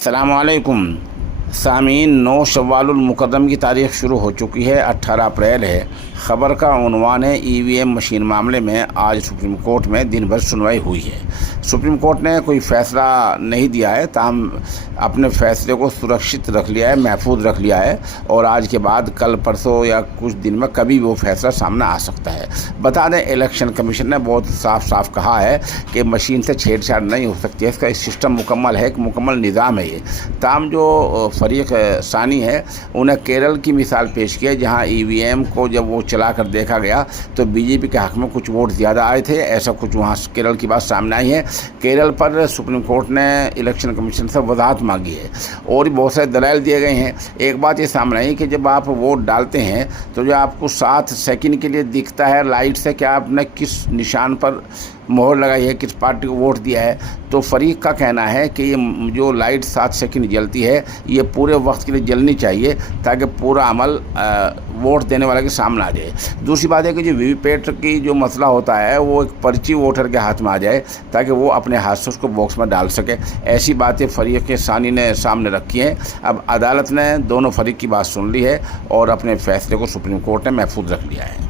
अस्सलामुअलैकुम सामीन। 9 शव्वालुल मुकर्रम की तारीख़ शुरू हो चुकी है। 18 अप्रैल है। ख़बर का उन्वान है EVM मशीन मामले में आज सुप्रीम कोर्ट में दिन भर सुनवाई हुई है। सुप्रीम कोर्ट ने कोई फ़ैसला नहीं दिया है, ताहम अपने फ़ैसले को सुरक्षित रख लिया है, महफूज रख लिया है और आज के बाद कल परसों या कुछ दिन में कभी भी वो फ़ैसला सामने आ सकता है। बता दें, इलेक्शन कमीशन ने बहुत साफ साफ कहा है कि मशीन से छेड़छाड़ नहीं हो सकती है। इसका सिस्टम मुकम्मल है, एक मुकम्मल निज़ाम है ये। ताहम जो फ़रीक सानी है उन्हें केरल की मिसाल पेश की है, जहाँ EVM को जब वो चला कर देखा गया तो BJP के हक़ में कुछ वोट ज़्यादा आए थे। ऐसा कुछ वहाँ केरल की बात सामने आई है। केरल पर सुप्रीम कोर्ट ने इलेक्शन कमीशन से वजाहत मांगी है और बहुत सारे दलाइल दिए गए हैं। एक बात ये सामने आई कि जब आप वोट डालते हैं तो जो आपको 7 सेकंड के लिए दिखता है लाइट से कि आपने किस निशान पर मोहर लगाई है, किस पार्टी को वोट दिया है, तो फरीक का कहना है कि ये जो लाइट 7 सेकंड जलती है ये पूरे वक्त के लिए जलनी चाहिए ताकि पूरा अमल वोट देने वाले के सामने आ जाए। दूसरी बात है कि जो वीवीपैट की जो मसला होता है वो एक पर्ची वोटर के हाथ में आ जाए ताकि वो अपने हाथ से उसको बॉक्स में डाल सके। ऐसी बातें फरीक सानी ने सामने रखी हैं। अब अदालत ने दोनों फरीक की बात सुन ली है और अपने फैसले को सुप्रीम कोर्ट ने महफूज रख लिया है।